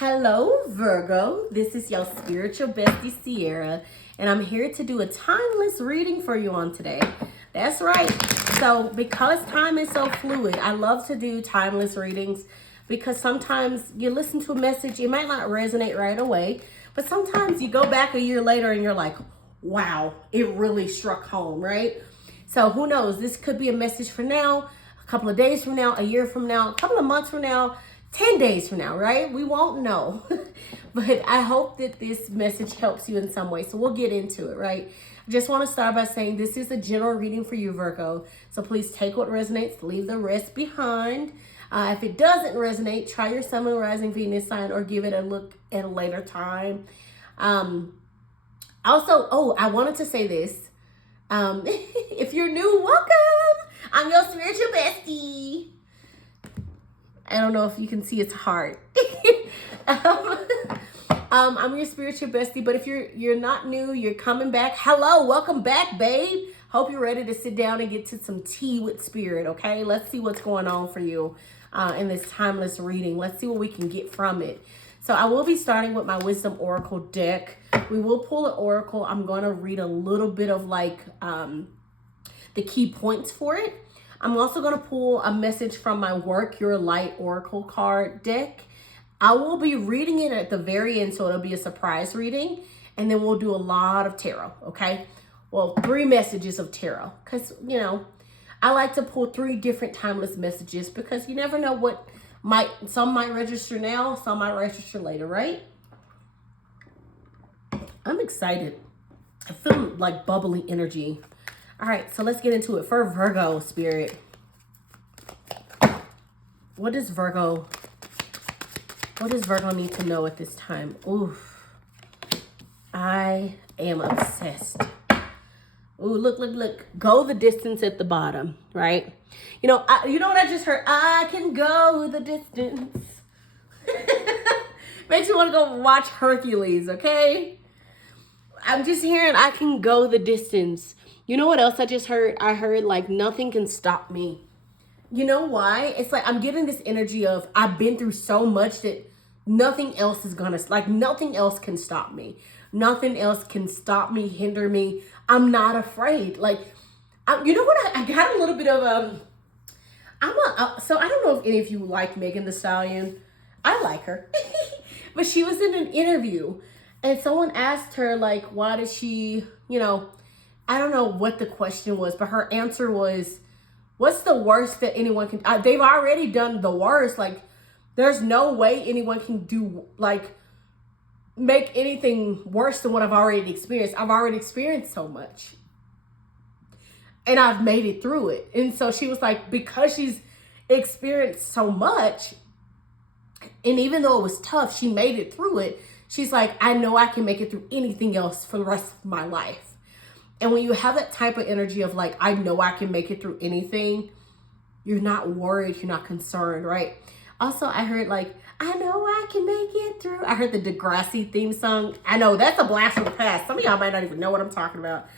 Hello, Virgo. This is Yo Spiritual Bestie, Ciara, and I'm here to do a timeless reading for you on today. That's right. So, because time is so fluid, I love to do timeless readings because sometimes you listen to a message, it might not resonate right away, but sometimes you go back a year later and you're like, wow, it really struck home, right? So, who knows? This could be a message for now, a couple of days from now, a year from now, a couple of months from now, 10 days from now, right? We won't know. But I hope that this message helps you in some way. So we'll get into it, right? I just want to start by saying this is a general reading for you, Virgo. So please take what resonates, leave the rest behind. If it doesn't resonate, try your Sun, Moon, Rising, Venus sign or give it a look at a later time. Also, I wanted to say this. If you're new, welcome. I'm your spiritual bestie. I don't know if you can see it's hard. I'm your spiritual bestie, but if you're not new, you're coming back. Hello, welcome back, babe. Hope you're ready to sit down and get to some tea with spirit, okay? Let's see what's going on for you in this timeless reading. Let's see what we can get from it. So I will be starting with my Wisdom Oracle deck. We will pull an oracle. I'm going to read a little bit of like the key points for it. I'm also going to pull a message from my Work Your Light Oracle card deck. I will be reading it at the very end, so it'll be a surprise reading. And then we'll do a lot of tarot, okay? Well, 3 messages of tarot. Because, you know, I like to pull 3 different timeless messages because you never know what some might register now, some might register later, right? I'm excited. I feel like bubbly energy. All right, so let's get into it. For Virgo spirit, what does Virgo need to know at this time? Oof, I am obsessed. Ooh, look. Go the distance at the bottom, right? You know what I just heard? I can go the distance. Makes me want to go watch Hercules, okay? I'm just hearing I can go the distance. You know what else I just heard? I heard like nothing can stop me. You know why? It's like I'm getting this energy of I've been through so much that nothing else is gonna, like nothing else can stop me. Nothing else can stop me, hinder me. I'm not afraid. Like, you know what? I got a little bit of, so I don't know if any of you like Megan Thee Stallion. I like her. But she was in an interview and someone asked her like, why did she, I don't know what the question was, but her answer was, what's the worst that anyone can, they've already done the worst. Like, there's no way anyone can do, like, make anything worse than what I've already experienced. I've already experienced so much. And I've made it through it. And so she was like, because she's experienced so much, and even though it was tough, she made it through it. She's like, I know I can make it through anything else for the rest of my life. And when you have that type of energy of like, I know I can make it through anything, you're not worried, you're not concerned, right? Also, I heard like, I know I can make it through. I heard the Degrassi theme song. I know that's a blast from the past. Some of y'all might not even know what I'm talking about.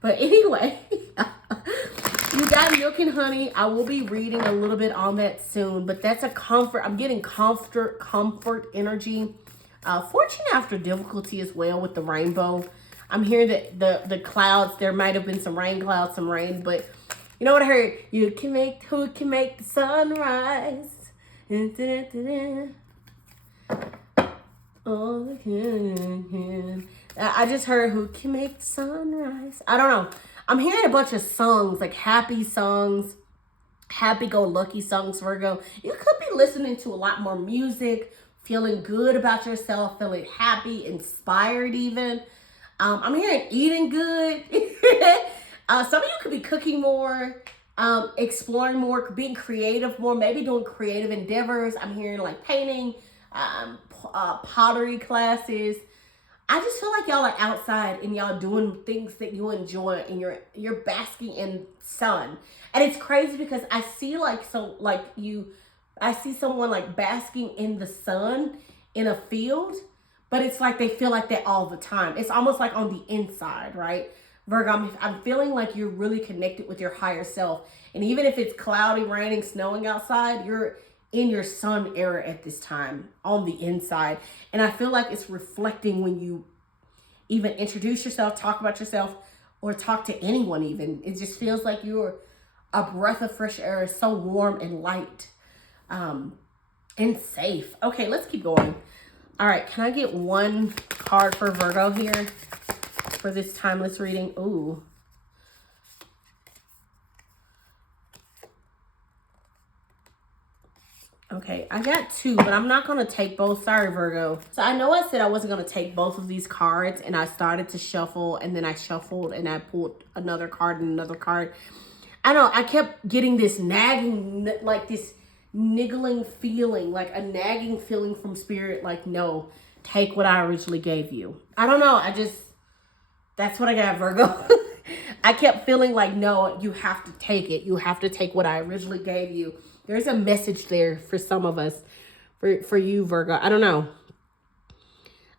But anyway, you got Milk and Honey. I will be reading a little bit on that soon, but that's a comfort. I'm getting comfort energy. Fortune after difficulty as well with the rainbow. I'm hearing that the clouds, there might have been some rain clouds, some rain, but you know what I heard? Who can make the sunrise? Oh, I just heard who can make the sunrise. I don't know. I'm hearing a bunch of songs, like happy songs, happy-go-lucky songs, Virgo. You could be listening to a lot more music, feeling good about yourself, feeling happy, inspired even. I'm hearing eating good. Some of you could be cooking more, exploring more, being creative more, maybe doing creative endeavors. I'm hearing like painting, pottery classes. I just feel like y'all are outside and y'all doing things that you enjoy and you're basking in sun. And it's crazy because I see I see someone like basking in the sun in a field, but it's like they feel like that all the time. It's almost like on the inside, right? Virgo, I'm feeling like you're really connected with your higher self. And even if it's cloudy, raining, snowing outside, you're in your sun era at this time on the inside. And I feel like it's reflecting when you even introduce yourself, talk about yourself, or talk to anyone even. It just feels like you're a breath of fresh air, so warm and light, and safe. Okay, let's keep going. All right, can I get one card for Virgo here for this timeless reading? Ooh. Okay, I got two, but I'm not going to take both. Sorry, Virgo. So I know I said I wasn't going to take both of these cards, and I started to shuffle, and then I shuffled, and I pulled another card and another card. I know, I kept getting this nagging, like this niggling feeling, like a nagging feeling from spirit, like, no, take what I originally gave you. I don't know, that's what I got, Virgo. I kept feeling like, no, you have to take it. You have to take what I originally gave you. There's a message there for some of us, for you, Virgo. I don't know.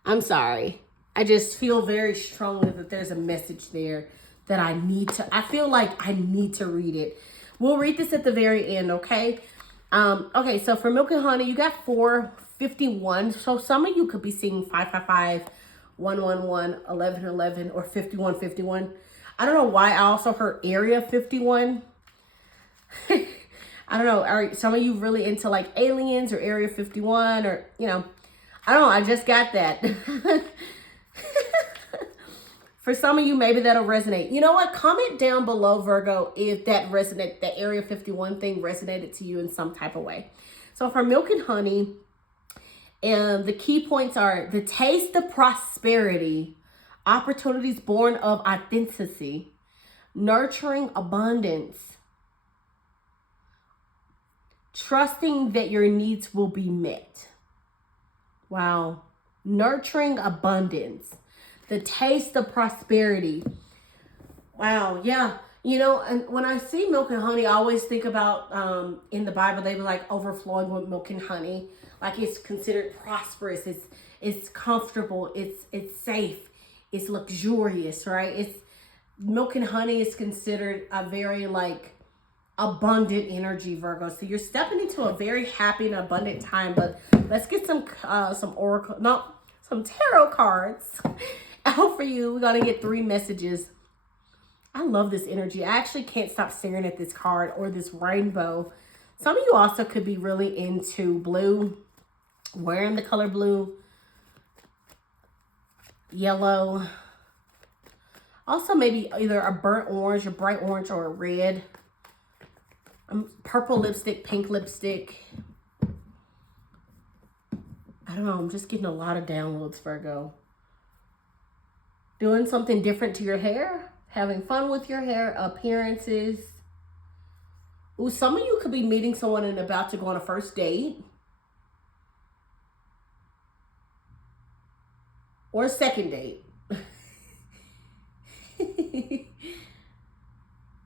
I'm sorry. I just feel very strongly that there's a message there that I feel like I need to read it. We'll read this at the very end, okay? Okay, so for Milk and Honey, you got 451. So some of you could be seeing 555, 111, 1111, or 5151. I don't know why I also heard Area 51. I don't know. Are some of you really into like aliens or Area 51 or, you know, I don't know. I just got that. For some of you, maybe that'll resonate. You know what? Comment down below, Virgo, if that Area 51 thing resonated to you in some type of way. So for Milk and Honey, the key points are the taste of prosperity, opportunities born of authenticity, nurturing abundance, trusting that your needs will be met. Wow. Nurturing abundance. The taste of prosperity. Wow, yeah. You know, and when I see milk and honey, I always think about in the Bible, they were like overflowing with milk and honey. Like it's considered prosperous. It's comfortable. It's safe. It's luxurious, right? It's milk and honey is considered a very like abundant energy, Virgo. So you're stepping into a very happy and abundant time. But let's get some tarot cards out for you. We're gonna get 3 messages. I love this energy. I actually can't stop staring at this card or this rainbow. Some of you also could be really into blue, wearing the color blue, yellow. Also maybe either a burnt orange, a bright orange, or a red. Purple lipstick, pink lipstick. I don't know. I'm just getting a lot of downloads, Virgo. Doing something different to your hair. Having fun with your hair. Appearances. Ooh, some of you could be meeting someone and about to go on a first date. Or a second date.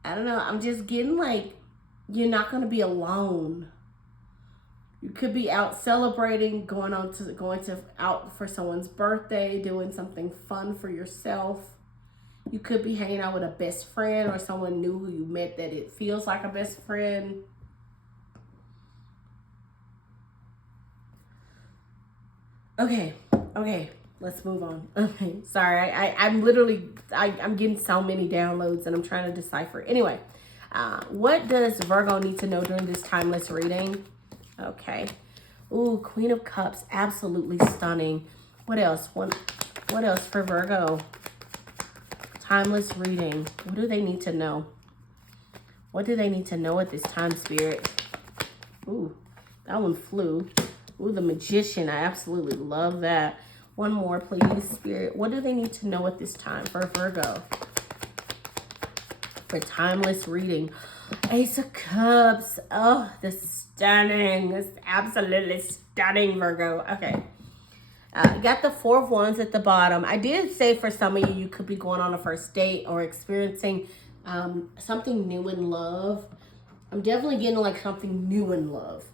I don't know. I'm just getting like, you're not going to be alone. You could be out celebrating, going out for someone's birthday, doing something fun for yourself. You could be hanging out with a best friend or someone new who you met that it feels like a best friend. Okay, let's move on. Okay, sorry, I'm getting so many downloads and I'm trying to decipher. Anyway, what does Virgo need to know during this timeless reading? Okay. Ooh, Queen of Cups, absolutely stunning. What else? What else for Virgo? Timeless reading. What do they need to know? What do they need to know at this time, Spirit? Ooh, that one flew. Ooh, the Magician. I absolutely love that. One more, please, Spirit. What do they need to know at this time for Virgo? For timeless reading. Ace of Cups. Oh, this is stunning. This is absolutely stunning, Virgo. Okay. Got the 4 of Wands at the bottom. I did say for some of you, you could be going on a first date or experiencing something new in love. I'm definitely getting like something new in love.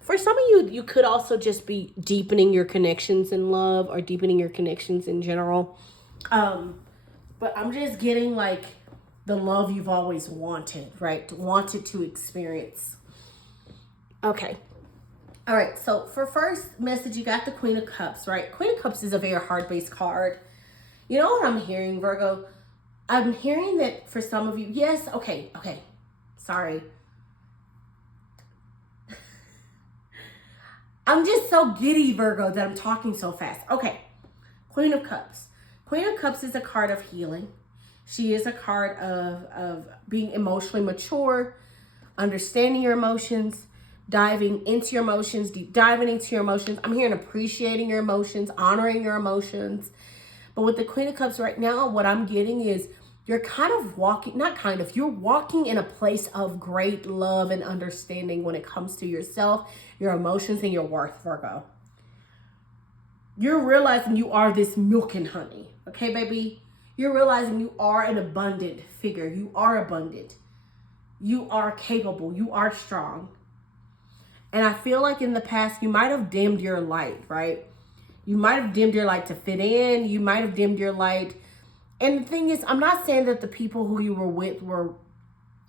For some of you, you could also just be deepening your connections in love or deepening your connections in general. But I'm just getting like the love you've always wanted, right? Wanted to experience. Okay. All right, so for first message, you got the Queen of Cups, right? Queen of Cups is a very heart-based card. You know what I'm hearing, Virgo? I'm hearing that for some of you, yes, okay, sorry. I'm just so giddy, Virgo, that I'm talking so fast. Okay, Queen of Cups. Queen of Cups is a card of healing. She is a card of being emotionally mature, understanding your emotions, diving into your emotions, deep diving into your emotions. I'm hearing appreciating your emotions, honoring your emotions. But with the Queen of Cups right now, what I'm getting is you're kind of walking, you're walking in a place of great love and understanding when it comes to yourself, your emotions, and your worth, Virgo. You're realizing you are this milk and honey, okay, baby? You're realizing you are an abundant figure. You are abundant. You are capable. You are strong. And I feel like in the past, you might have dimmed your light, right? You might have dimmed your light to fit in. You might have dimmed your light. And the thing is, I'm not saying that the people who you were with were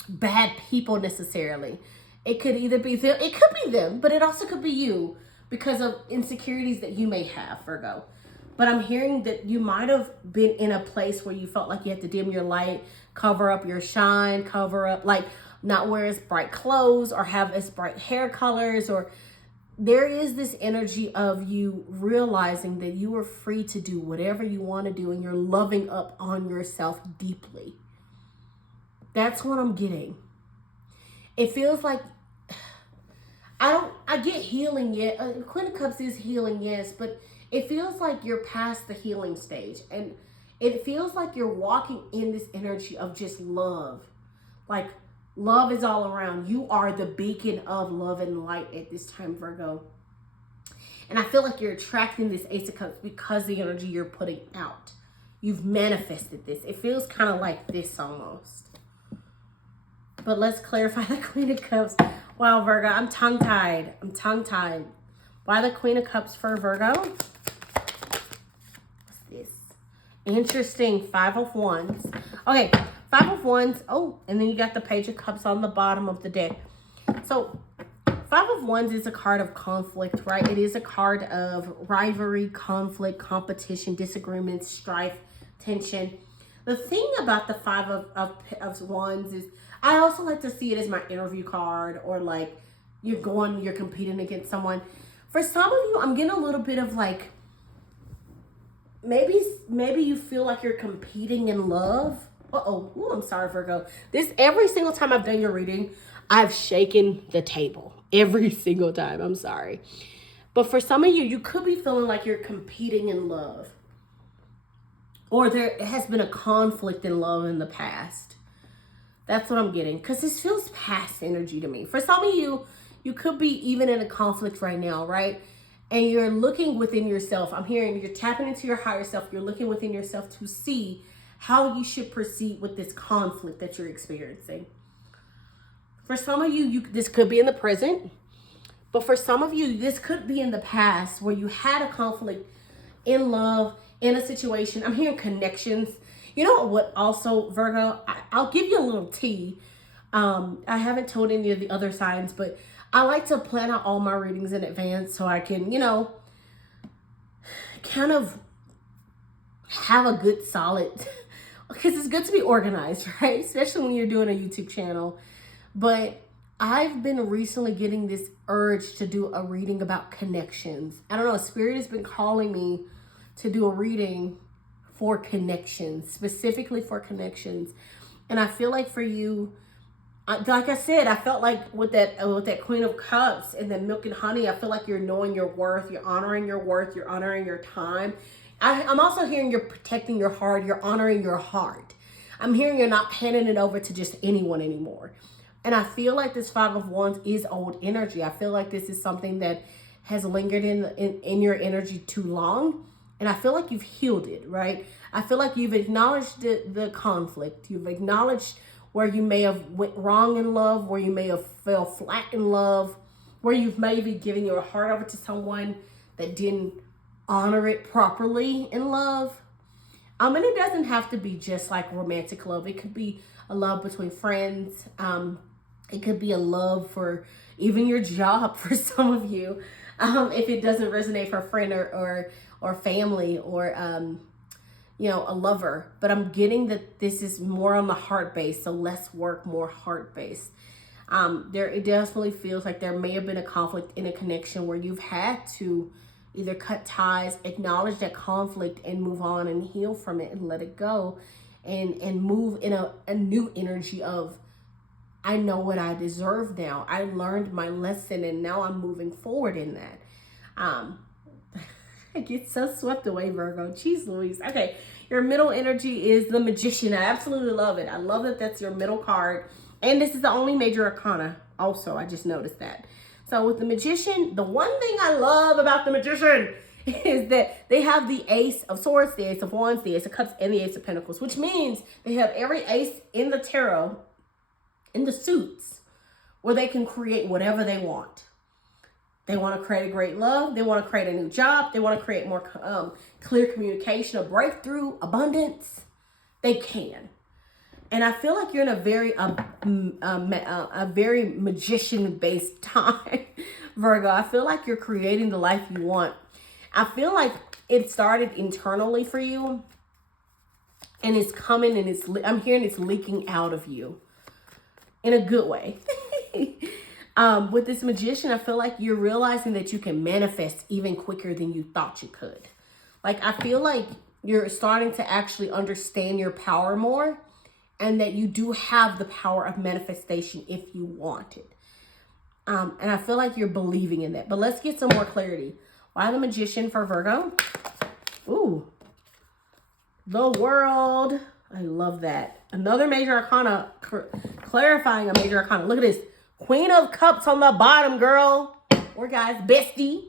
bad people necessarily. It could either be them, it could be them, but it also could be you because of insecurities that you may have, Virgo. But I'm hearing that you might have been in a place where you felt like you had to dim your light, cover up your shine, cover up, like not wear as bright clothes or have as bright hair colors, or there is this energy of you realizing that you are free to do whatever you want to do and you're loving up on yourself deeply. That's what I'm getting. It feels like I get healing yet. Queen of Cups is healing, yes, but it feels like you're past the healing stage. And it feels like you're walking in this energy of just love. Like love is all around. You are the beacon of love and light at this time, Virgo. And I feel like you're attracting this Ace of Cups because the energy you're putting out. You've manifested this. It feels kind of like this almost. But let's clarify the Queen of Cups. Wow, Virgo, I'm tongue-tied. Why the Queen of Cups for Virgo? What's this? Interesting. Five of Wands. Okay, Five of Wands. Oh, and then you got the Page of Cups on the bottom of the deck. So, Five of Wands is a card of conflict, right? It is a card of rivalry, conflict, competition, disagreements, strife, tension. The thing about the Five of Wands is I also like to see it as my interview card, or like you're competing against someone. For some of you, I'm getting a little bit of like, maybe you feel like you're competing in love. Ooh, I'm sorry, Virgo. Every single time I've done your reading, I've shaken the table. Every single time. I'm sorry. But for some of you, you could be feeling like you're competing in love. Or there has been a conflict in love in the past. That's what I'm getting. Because this feels past energy to me. For some of you, you could be even in a conflict right now, right? And you're looking within yourself. I'm hearing you're tapping into your higher self. You're looking within yourself to see how you should proceed with this conflict that you're experiencing. For some of you, this could be in the present. But for some of you, this could be in the past where you had a conflict in love, in a situation. I'm hearing connections. You know what also, Virgo, I'll give you a little tea. I haven't told any of the other signs, but I like to plan out all my readings in advance so I can, kind of have a good solid, because it's good to be organized, right? Especially when you're doing a YouTube channel. But I've been recently getting this urge to do a reading about connections. I don't know, Spirit has been calling me to do a reading for connections, specifically for connections. And I feel like for you, like I said, I felt like with that Queen of Cups and the milk and honey, I feel like you're knowing your worth, you're honoring your worth, you're honoring your time. I'm also hearing you're protecting your heart, you're honoring your heart. I'm hearing you're not handing it over to just anyone anymore. And I feel like this Five of Wands is old energy. I feel like this is something that has lingered in your energy too long. And I feel like you've healed it, right? I feel like you've acknowledged the conflict. You've acknowledged where you may have went wrong in love, where you may have fell flat in love, where you've maybe given your heart over to someone that didn't honor it properly in love. And it doesn't have to be just like romantic love. It could be a love between friends. It could be a love for even your job for some of you. If it doesn't resonate for a friend or family or, you know, a lover. But I'm getting that this is more on the heart base. So less work, more heart based. It definitely feels like there may have been a conflict in a connection where you've had to either cut ties, acknowledge that conflict and move on and heal from it and let it go and move in a new energy of, I know what I deserve now. I learned my lesson and now I'm moving forward in that. I get so swept away, Virgo. Jeez Louise. Okay, your middle energy is the Magician. I absolutely love it. I love that that's your middle card. And this is the only major arcana also. I just noticed that. So with the Magician, the one thing I love about the Magician is that they have the Ace of Swords, the Ace of Wands, the Ace of Cups, and the Ace of Pentacles, which means they have every ace in the tarot in the suits where they can create whatever they want. They want to create a great love. They want to create a new job. They want to create more clear communication, a breakthrough, abundance. They can. And I feel like you're in a very magician-based time, Virgo. I feel like you're creating the life you want. I feel like it started internally for you, and it's coming, and I'm hearing it's leaking out of you in a good way. With this Magician, I feel like you're realizing that you can manifest even quicker than you thought you could. Like, I feel like you're starting to actually understand your power more, and that you do have the power of manifestation if you want it. And I feel like you're believing in that. But let's get some more clarity. Why the Magician for Virgo? Ooh. The World. I love that. Another major arcana, clarifying a major arcana. Look at this. Queen of Cups on the bottom, girl. Or guys, bestie.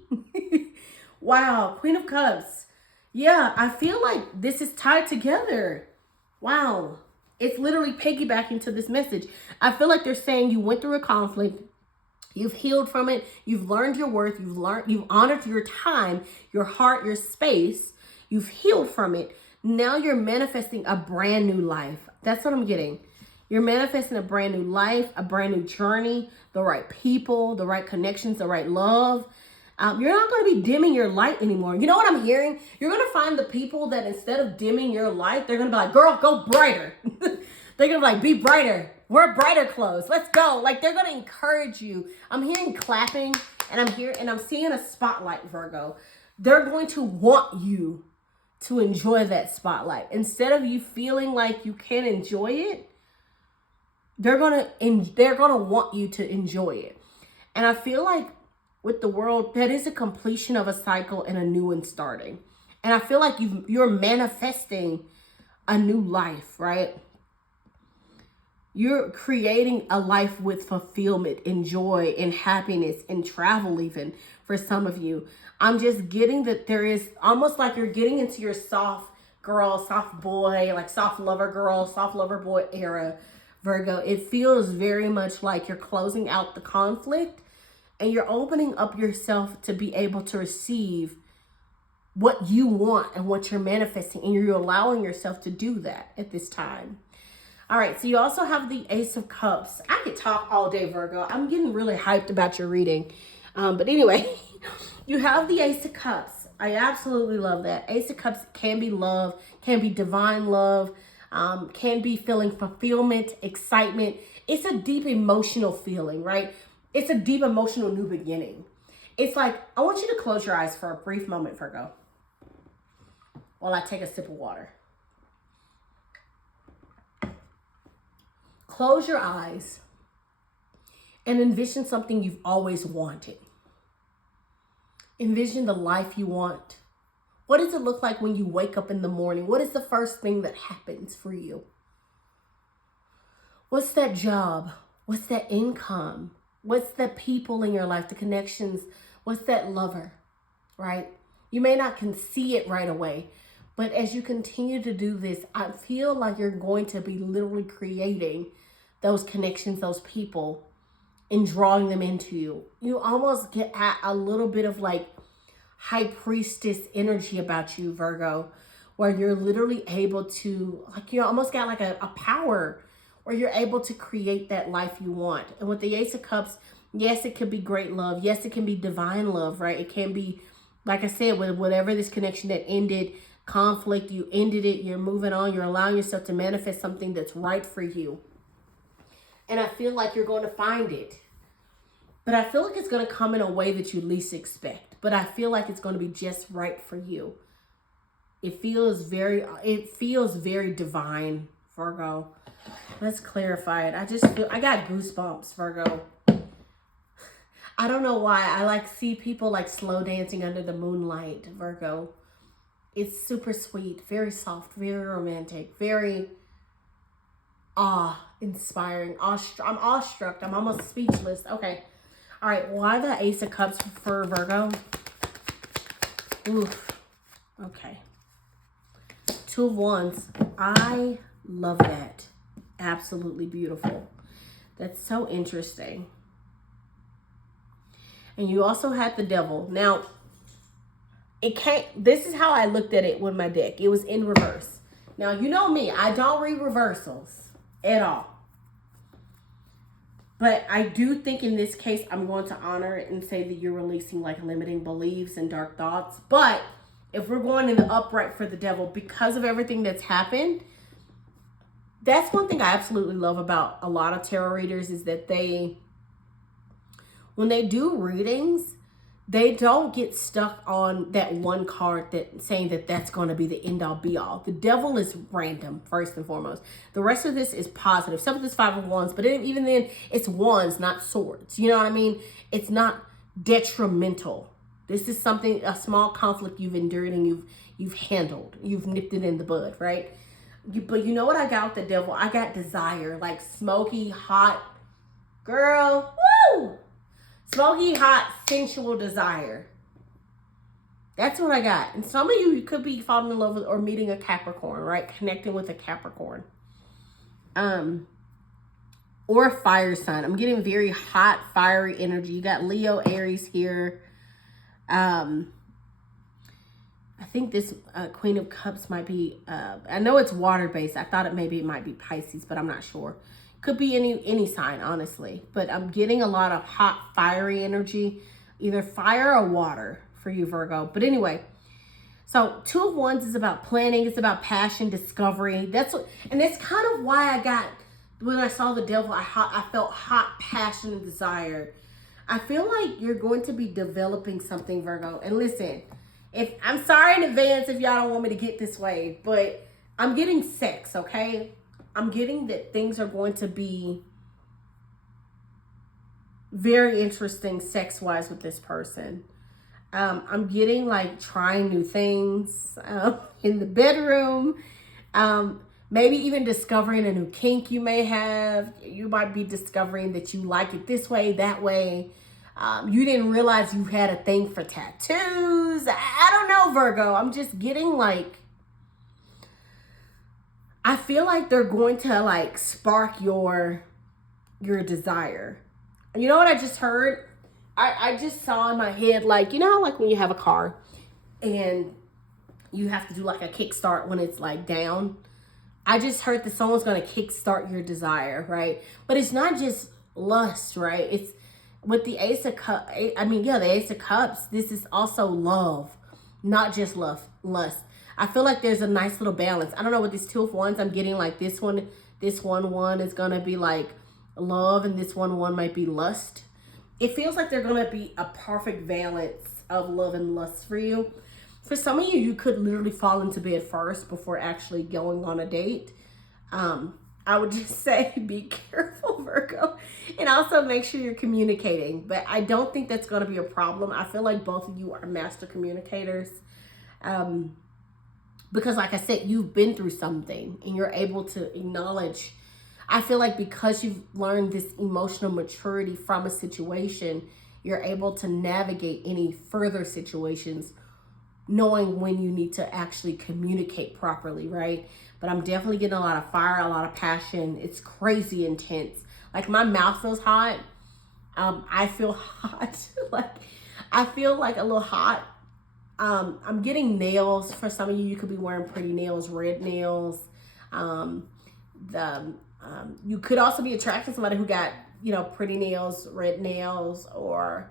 Wow, Queen of Cups. Yeah, I feel like this is tied together. Wow. It's literally piggybacking to this message. I feel like they're saying you went through a conflict. You've healed from it. You've learned your worth. You've honored your time, your heart, your space. You've healed from it. Now you're manifesting a brand new life. That's what I'm getting. You're manifesting a brand new life, a brand new journey, the right people, the right connections, the right love. You're not going to be dimming your light anymore. You know what I'm hearing? You're going to find the people that instead of dimming your light, they're going to be like, girl, go brighter. They're going to be like, be brighter. Wear brighter clothes. Let's go. Like, they're going to encourage you. I'm hearing clapping, and I'm seeing a spotlight, Virgo. They're going to want you to enjoy that spotlight. Instead of you feeling like you can't enjoy it, they're going to want you to enjoy it. And I feel like with the World, that is a completion of a cycle and a new one starting. And I feel like you're manifesting a new life, right? You're creating a life with fulfillment and joy and happiness and travel even for some of you. I'm just getting that there is almost like you're getting into your soft girl, soft boy, like soft lover girl, soft lover boy era, Virgo. It feels very much like you're closing out the conflict and you're opening up yourself to be able to receive what you want and what you're manifesting. And you're allowing yourself to do that at this time. All right, so you also have the Ace of Cups. I could talk all day, Virgo. I'm getting really hyped about your reading. But anyway, you have the Ace of Cups. I absolutely love that. Ace of Cups can be love, can be divine love, can be feeling fulfillment, excitement. It's a deep emotional feeling, right? It's a deep emotional new beginning. It's like, I want you to close your eyes for a brief moment, Virgo, while I take a sip of water. Close your eyes and envision something you've always wanted. Envision the life you want. What does it look like when you wake up in the morning? What is the first thing that happens for you? What's that job? What's that income? What's the people in your life, the connections? What's that lover, right? You may not can see it right away, but as you continue to do this, I feel like you're going to be literally creating those connections, those people, and drawing them into you. You almost get at a little bit of like high priestess energy about you, Virgo, where you're literally able to, like, you almost got like a power or you're able to create that life you want. And with the Ace of Cups, yes, it could be great love. Yes, it can be divine love, right? It can be, like I said, with whatever this connection that ended, conflict, you ended it, you're moving on, you're allowing yourself to manifest something that's right for you. And I feel like you're going to find it. But I feel like it's going to come in a way that you least expect. But I feel like it's going to be just right for you. It feels very divine, Virgo. Let's clarify it. I got goosebumps, Virgo. I don't know why. I like see people like slow dancing under the moonlight, Virgo. It's super sweet, very soft, very romantic, very inspiring. I'm awestruck. I'm almost speechless. Okay. All right. Why the Ace of Cups for Virgo? Oof. Okay. Two of Wands. I love that. Absolutely beautiful. That's so interesting. And you also had the Devil. Now, this is how I looked at it with my deck. It was in reverse. Now, you know me. I don't read reversals at all. But I do think in this case, I'm going to honor it and say that you're releasing like limiting beliefs and dark thoughts. But if we're going in the upright for the Devil, because of everything that's happened, that's one thing I absolutely love about a lot of tarot readers is that when they do readings, they don't get stuck on that one card that saying that that's going to be the end all be all. The Devil is random, first and foremost. The rest of this is positive. Some of this Five of Wands, but even then, it's wands, not swords. You know what I mean? It's not detrimental. This is something, a small conflict you've endured and you've handled. You've nipped it in the bud, right? But you know what I got with the Devil? I got desire, like smoky, hot, girl, woo! Smoky, hot, sensual desire. That's what I got. And some of you could be falling in love with or meeting a Capricorn, right? Connecting with a Capricorn. Or a fire sign. I'm getting very hot, fiery energy. You got Leo, Aries here. I think this Queen of Cups might be, I know it's water-based. I thought it might be Pisces, but I'm not sure. Could be any sign, honestly. But I'm getting a lot of hot, fiery energy. Either fire or water for you, Virgo. But anyway, so Two of Wands is about planning. It's about passion, discovery. And that's kind of why I got, when I saw the Devil, I felt hot passion and desire. I feel like you're going to be developing something, Virgo. And listen, I'm sorry in advance if y'all don't want me to get this way, but I'm getting sex, okay? I'm getting that things are going to be very interesting sex-wise with this person. I'm getting like trying new things in the bedroom. Maybe even discovering a new kink you may have. You might be discovering that you like it this way, that way. You didn't realize you had a thing for tattoos. I don't know, Virgo. I'm just getting like, I feel like they're going to like spark your desire. You know what I just heard? I just saw in my head, like, you know how like when you have a car and you have to do like a kickstart when it's like down? I just heard that someone's going to kickstart your desire, right? But it's not just lust, right? It's with the Ace of Cups. The Ace of Cups, this is also love, not just lust. I feel like there's a nice little balance. I don't know, with these Two of Wands, I'm getting like this one is going to be like love, and this one might be lust. It feels like they're going to be a perfect balance of love and lust for you. For some of you, you could literally fall into bed first before actually going on a date. I would just say be careful, Virgo, and also make sure you're communicating. But I don't think that's going to be a problem. I feel like both of you are master communicators. Because like I said, you've been through something and you're able to acknowledge. I feel like because you've learned this emotional maturity from a situation, you're able to navigate any further situations, knowing when you need to actually communicate properly, right? But I'm definitely getting a lot of fire, a lot of passion. It's crazy intense. Like my mouth feels hot. I feel hot. Like I feel like a little hot. I'm getting nails. For some of you, you could be wearing pretty nails, red nails. You could also be attracted to somebody who got, you know, pretty nails, red nails, or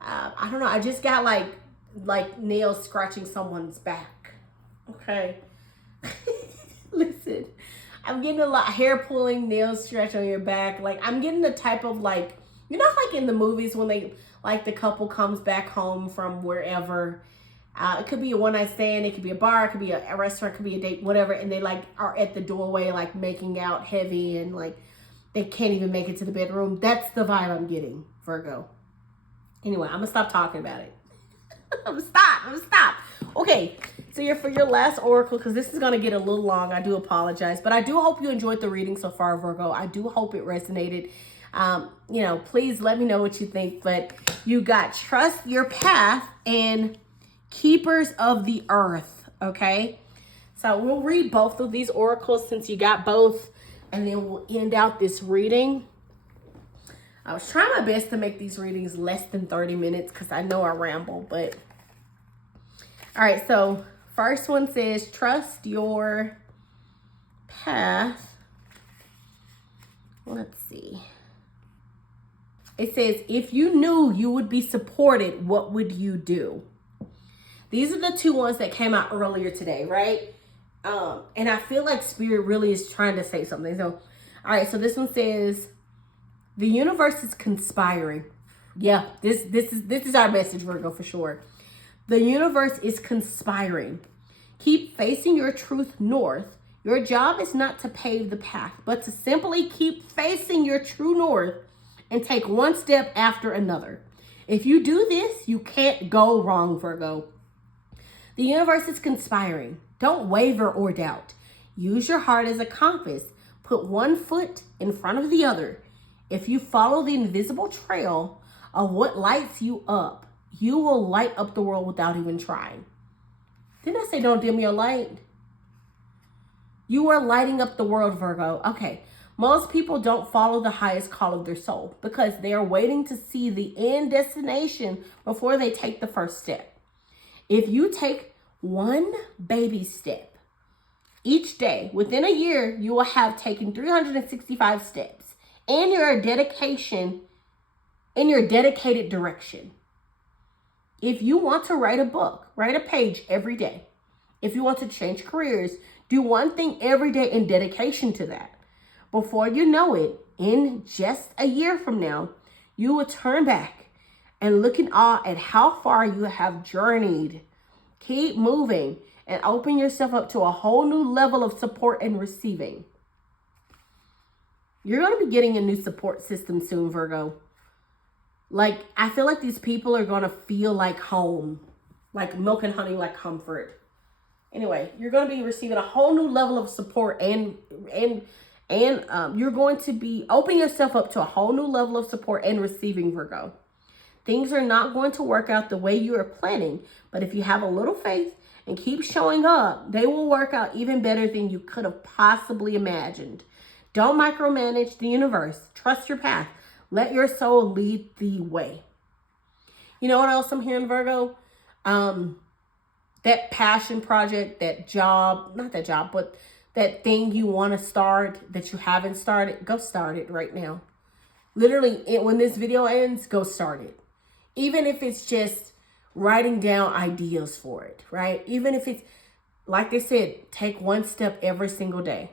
I don't know. I just got like nails scratching someone's back. Okay. Listen, I'm getting a lot hair pulling, nails stretch on your back. Like I'm getting the type of like, you know, like in the movies when they like the couple comes back home from wherever. It could be a one night stand, it could be a bar, it could be a restaurant, it could be a date, whatever. And they like are at the doorway, like making out heavy and like they can't even make it to the bedroom. That's the vibe I'm getting, Virgo. Anyway, I'm gonna stop talking about it. I'm gonna stop. Okay, so for your last oracle, because this is gonna get a little long, I do apologize, but I do hope you enjoyed the reading so far, Virgo. I do hope it resonated. You know, please let me know what you think. But you got trust your path and keepers of the earth. Okay, so we'll read both of these oracles since you got both, and then we'll end out this reading. I was trying my best to make these readings less than 30 minutes because I know I ramble, but all right. So first one says, trust your path. Let's see. It says, if you knew you would be supported, what would you do? These are the two ones that came out earlier today, right? And I feel like Spirit really is trying to say something. So, all right. So this one says, the universe is conspiring. Yeah, this is our message, Virgo, for sure. The universe is conspiring. Keep facing your truth north. Your job is not to pave the path, but to simply keep facing your true north and take one step after another. If you do this, you can't go wrong, Virgo. The universe is conspiring. Don't waver or doubt. Use your heart as a compass. Put one foot in front of the other. If you follow the invisible trail of what lights you up, you will light up the world without even trying. Didn't I say don't dim your light? You are lighting up the world, Virgo. Okay, most people don't follow the highest call of their soul because they are waiting to see the end destination before they take the first step. If you take one baby step each day, within a year, you will have taken 365 steps. And your dedication in your dedicated direction. If you want to write a book, write a page every day. If you want to change careers, do one thing every day in dedication to that. Before you know it, in just a year from now, you will turn back and look in awe at how far you have journeyed. Keep moving and open yourself up to a whole new level of support and receiving. You're going to be getting a new support system soon, Virgo. Like, I feel like these people are going to feel like home, like milk and honey, like comfort. Anyway, you're going to be receiving a whole new level of support and you're going to be opening yourself up to a whole new level of support and receiving, Virgo. Things are not going to work out the way you are planning, but if you have a little faith and keep showing up, they will work out even better than you could have possibly imagined. Don't micromanage the universe. Trust your path. Let your soul lead the way. You know what else I'm hearing, Virgo? That passion project, that job, not that job, but that thing you want to start that you haven't started, go start it right now. Literally, when this video ends, go start it. Even if it's just writing down ideas for it, right? Even if it's, like they said, take one step every single day.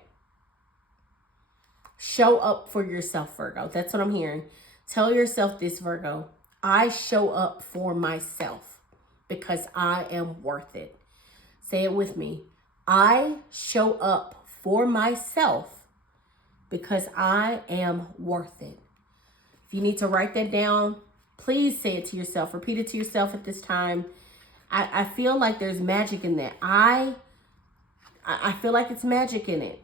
Show up for yourself, Virgo. That's what I'm hearing. Tell yourself this, Virgo. I show up for myself because I am worth it. Say it with me. I show up for myself because I am worth it. If you need to write that down, please say it to yourself. Repeat it to yourself at this time. I feel like there's magic in that. I feel like it's magic in it.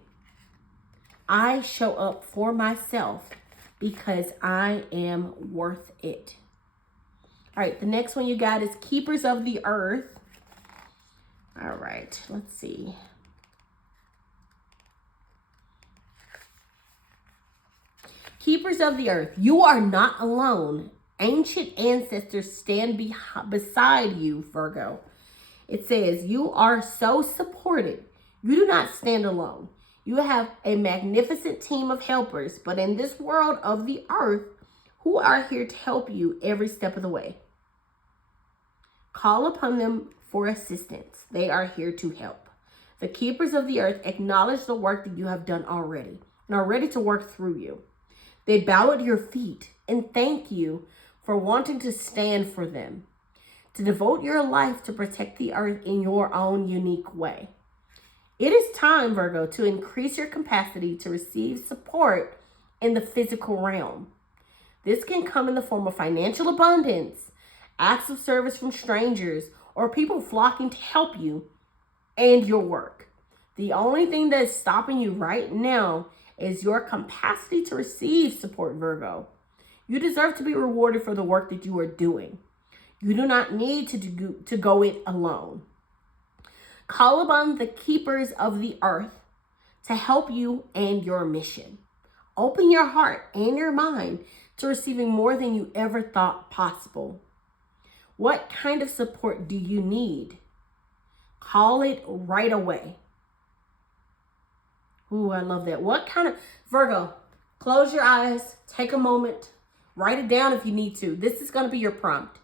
I show up for myself because I am worth it. All right, the next one you got is Keepers of the Earth. All right, let's see. Keepers of the Earth, you are not alone. Ancient ancestors stand beside you, Virgo. It says, you are so supported. You do not stand alone. You have a magnificent team of helpers, but in this world of the earth, who are here to help you every step of the way. Call upon them for assistance. They are here to help. The keepers of the earth acknowledge the work that you have done already and are ready to work through you. They bow at your feet and thank you for wanting to stand for them, to devote your life to protect the earth in your own unique way. It is time, Virgo, to increase your capacity to receive support in the physical realm. This can come in the form of financial abundance, acts of service from strangers, or people flocking to help you and your work. The only thing that's stopping you right now is your capacity to receive support, Virgo. You deserve to be rewarded for the work that you are doing. You do not need to go it alone. Call upon the keepers of the earth to help you and your mission. Open your heart and your mind to receiving more than you ever thought possible. What kind of support do you need? Call it right away. Ooh, I love that. Virgo, close your eyes, take a moment, write it down if you need to. This is going to be your prompt.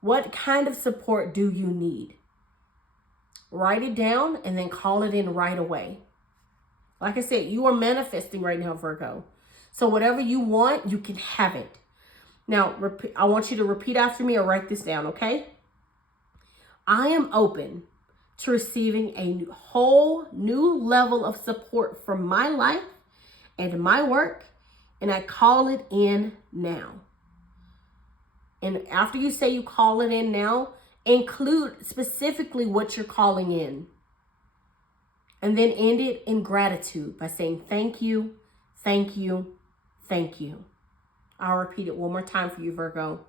What kind of support do you need? Write it down and then call it in right away. Like I said, you are manifesting right now, Virgo. So whatever you want, you can have it. Now, I want you to repeat after me or write this down, okay? I am open to receiving a whole new level of support from my life and my work, and I call it in now. And after you say you call it in now, include specifically what you're calling in. And then end it in gratitude by saying thank you, thank you, thank you. I'll repeat it one more time for you, Virgo.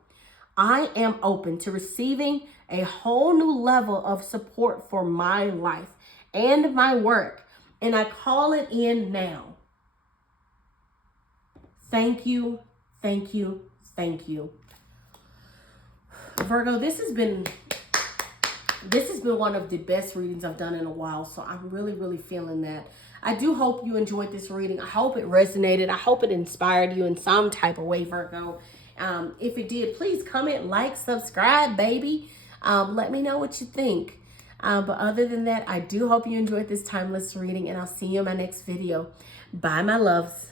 I am open to receiving a whole new level of support for my life and my work, and I call it in now. Thank you, thank you, thank you. Virgo, this has been one of the best readings I've done in a while, so I'm really, really feeling that. I do hope you enjoyed this reading. I hope it resonated. I hope it inspired you in some type of way, Virgo. If it did, please comment, like, subscribe, baby. Let me know what you think. But other than that, I do hope you enjoyed this timeless reading, and I'll see you in my next video. Bye, my loves.